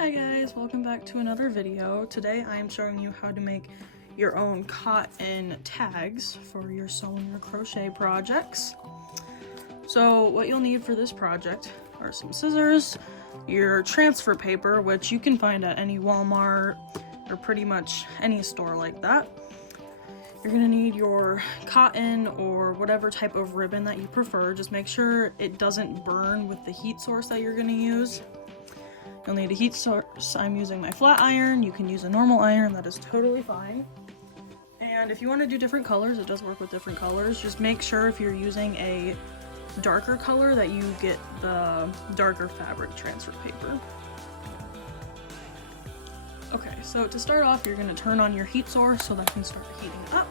Hi guys, welcome back to another video. Today I am showing you how to make your own cotton tags for your sewing or crochet projects. So what you'll need for this project are some scissors, your transfer paper, which you can find at any Walmart or pretty much any store like that. You're gonna need your cotton or whatever type of ribbon that you prefer. Just make sure it doesn't burn with the heat source that you're gonna use. You'll need a heat source. I'm using my flat iron. You can use a normal iron, that is totally fine. And if you want to do different colors, it does work with different colors. Just make sure if you're using a darker color that you get the darker fabric transfer paper. Okay, so to start off, you're going to turn on your heat source so that can start heating up.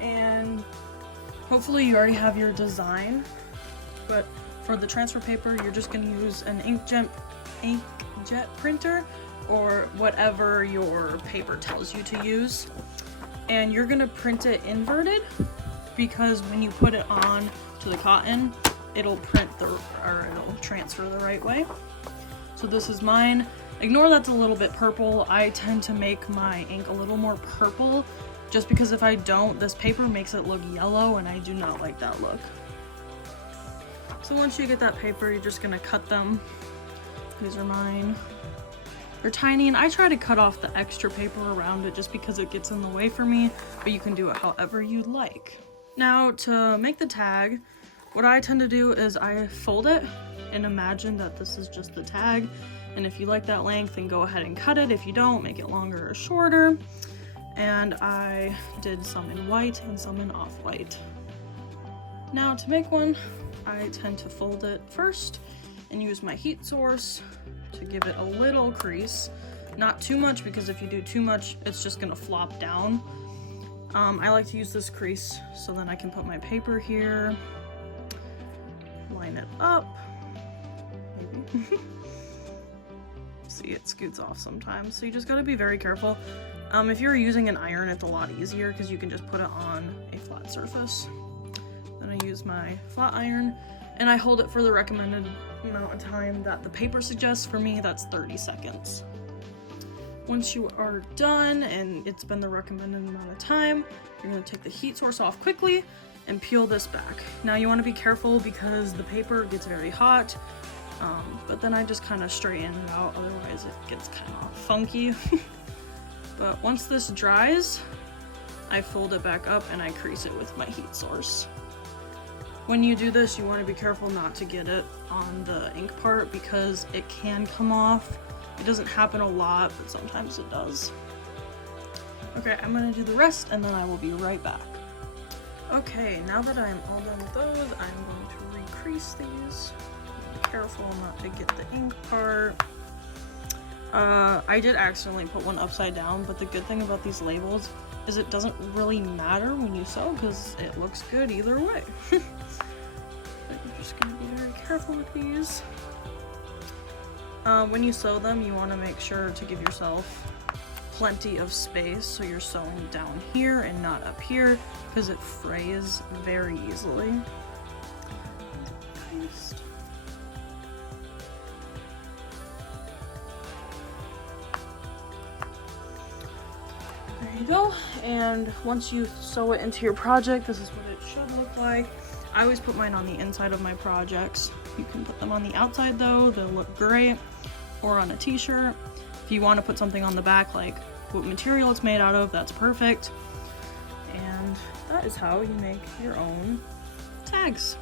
And hopefully you already have your design, but for the transfer paper, you're just going to use an inkjet printer or whatever your paper tells you to use. And you're going to print it inverted because when you put it on to the cotton, it'll it'll transfer the right way. So this is mine. Ignore that's a little bit purple. I tend to make my ink a little more purple just because if I don't, this paper makes it look yellow and I do not like that look. So once you get that paper, you're just gonna cut them. These are mine. They're tiny and I try to cut off the extra paper around it just because it gets in the way for me, but you can do it however you'd like. Now to make the tag, what I tend to do is I fold it and imagine that this is just the tag. And if you like that length, then go ahead and cut it. If you don't, make it longer or shorter. And I did some in white and some in off-white. Now to make one, I tend to fold it first and use my heat source to give it a little crease. Not too much, because if you do too much, it's just gonna flop down. I like to use this crease so then I can put my paper here, line it up, maybe. See, it scoots off sometimes, so you just gotta be very careful. If you're using an iron, it's a lot easier because you can just put it on a flat surface. Then I use my flat iron and I hold it for the recommended amount of time that the paper suggests. For me, that's 30 seconds. Once you are done and it's been the recommended amount of time, you're going to take the heat source off quickly and peel this back. Now you want to be careful because the paper gets very hot, but then I just kind of straighten it out, otherwise it gets kind of funky. But once this dries, I fold it back up and I crease it with my heat source. When you do this, you want to be careful not to get it on the ink part because it can come off. It doesn't happen a lot, but sometimes it does. Okay, I'm going to do the rest and then I will be right back. Okay, now that I'm all done with those, I'm going to recrease these. Be careful not to get the ink part. I did accidentally put one upside down, but the good thing about these labels is it doesn't really matter when you sew because it looks good either way. But you're just going to be very careful with these. When you sew them, you want to make sure to give yourself plenty of space so you're sewing down here and not up here because it frays very easily. There you go, and once you sew it into your project, this is what it should look like. I always put mine on the inside of my projects. You can put them on the outside though, they'll look great, or on a t-shirt. If you want to put something on the back, like what material it's made out of, that's perfect. And that is how you make your own tags.